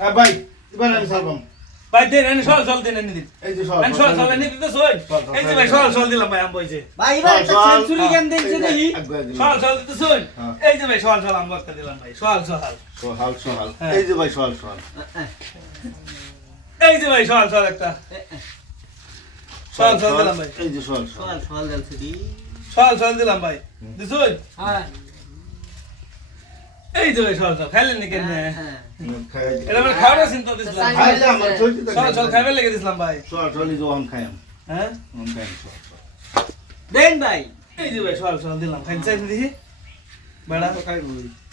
হ্যাঁ ভাই এবার আমি সালবাম ভাই দেন এনে সল সল দেন এনে দিন এই যে সল সল সল এনে দিতে সই এই যে ভাই সল সল দিলাম ভাই আম বইছে ভাই এবার একটা। সেঞ্চুরি গেম দেখছে দেখি সল সল দিতে সই হ্যাঁ। এই যে ভাই সল সল আম বস্তা দিলাম ভাই সল সল সোহাল সোহাল হ্যাঁ। এই যে ভাই সোহাল সোহাল এই যে ভাই সল সল একটা সল সল দিলাম ভাই এই যে সোহাল সোহাল সকাল সকাল দি সল সল দিলাম ভাই দিছই হ্যাঁ এই যে ভাই সল সল খাইলেন নাকি এমনি? হ্যাঁ এটা মানে খাওয়ার চিন্তা দিছিলাম। সল সল খাইবে লেগে দিছিলাম ভাই। সোহাল সোহাল এই যে খাইম হ্যাঁ? ওখান খাইম সোহাল দেন ভাই। এই যে ভাই সল সল দিলাম। খাই চাই দিহি বেড়া।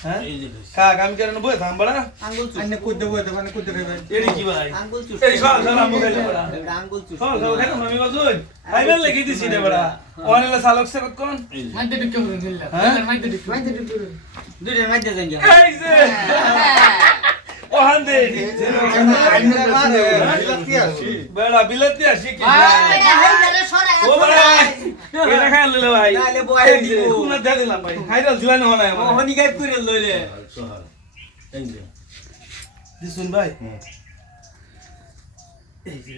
হ্যাঁ? এই যে কাক আমি বই থাম বেড়া। আঙ্গুল চুষ। আন্নে কুদ্দে বইতে মানে কুদ্দে খাইবে। এডি কি ভাই? আঙ্গুল চুষ। এই সল সল আম খাইলে বেড়া। আঙ্গুল চুষ। সল সল খাইলাম আমি বাজুই খাইবে লেগে দিছি রে বেড়া। অনেলে চালক সে কোন। মাইতে ঢুকে বলুন হ্যাঁ? মাইতে ঢুকে মাইতে ঢুকে দুইটার মধ্যে যাই এই যে। ওহান দে বেড়া বিলাতি আসি কি? ও বেড়া এটা খাই লইলে ভাই। বয়। কোনা দিলাম ভাই। গাইব করে লইলে। ভাই। এই যে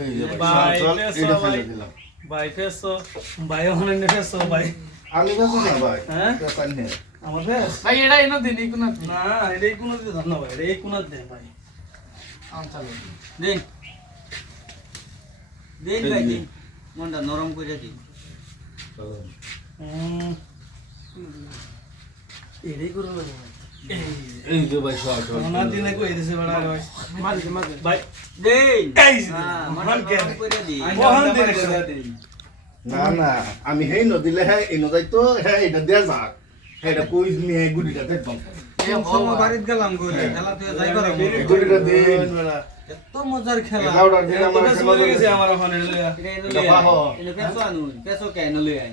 এই যে ভাই ভাই, এটা ফেলে দিলাম। ভাই ফেসো ভাই ওখানে ফেসো ভাই। আমি বেশি না ভাই? হ্যাঁ? পেছান নে ফেস ভাই এটা এনে দিন এই কোন না দিতে ধন্য ভাই এটাই কোনো দে ভাই। আম চালু। দেন। দেন এই ভাই। দেন। মনটা নরম করে দিন। এটাই করো এই যে ভাই কই দিছে বড় ভাই। মাঝে মাঝে ভাই দেন। এই মহান দিন। দিনে দিন না না আমি হেই নদিলে হ্যাঁ এই নদাইতো হ্যাঁ এটা দেয়া যাক। এটা কুইজ নিয়ে গুড়িটা দেখবাম বাড়িতে গেলাম ঘুরে খেলা তুই যাই পারো গুড়িটা দিন। এত মজার খেলা। আমার আমার খেলা গেছে আমার ওখানে এটা এনে এটা লই বাহ। আই এনে পেছো আনু পেছো কে লই আই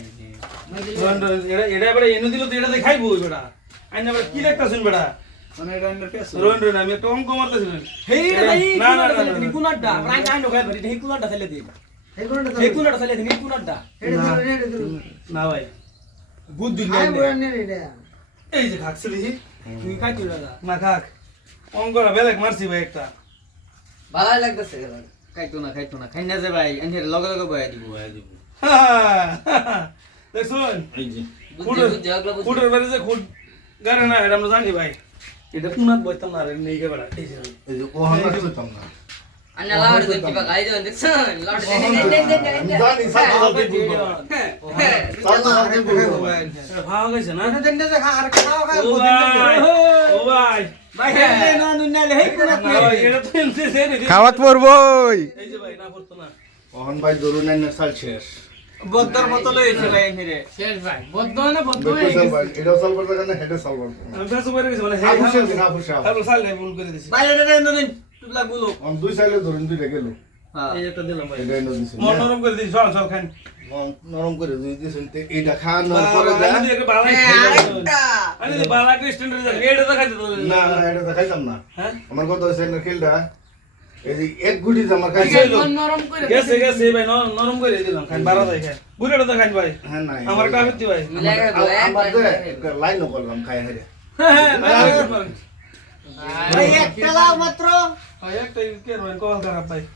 এটা এটা এবারে এনে দিল তো এটা দেখাইবো বেটা আইনা বেটা কি দেখতা শুন বেটা মানে আমি একটা অঙ্ক মারতেছিলাম। প্রায় হয় ফেলে ফেলে না ভাই। বুদ্ধি এই যে খাকছে দেখি তুই খাই তুই দাদা না খাক। অঙ্কটা বেলেগ মারছি ভাই একটা। ভালো লাগতেছে খাইতো না খাইতো না খাই না যে ভাই এনে লগে লগে বয়া দিব। বয়া দিব। দেখুন এই যে। খুঁটের খুঁটের বাড়ি যে খুঁট গাড়ি না এটা আমরা জানি ভাই। এটা পুনাত বইতাম না রে নেই গে বেড়া। এই যে এই যে ও হামলা না। খাওয়াত পড়বই এই যে ভাই না করতো না ওহন ভাই ধরুন এনে সাল শেষ বদ্দার মতো লইছে ভাই এনে রে শেষ ভাই না বদ্ধ হয়ে গেছে ভাই সাল করতে কেন হেডে সাল করতে আমি ফেসবুক করে গেছি মানে হে আবুশাল দিন আবুশাল সাল ভুল করে দিছি ভাই এটা দিন তুলা গুলো। অন দুই সাইলে ধরুন দুইটা গেল। হ্যাঁ। এই একটা দিলাম ভাই। এটা এনে দিছে। মন নরম করে দিছি সব সব খান। নরম করে দুই দিছেন তে এইটা খাওয়ানোর পরে এটা তো না না এটা হ্যাঁ? আমার কথা হচ্ছে এর খেলটা? এক গুটি জামা খাইছে খাইছে। নরম করে গেছে গেছে ভাই নরম করে দিলাম খান বারা দেয় খান। বুড়েটা তো খান ভাই। হ্যাঁ নাই আমার একটা ভাই। আমার লাইনও করলাম খাই એકલા મિત્રો. એક તો કે રોન કોલ કરા ભાઈ.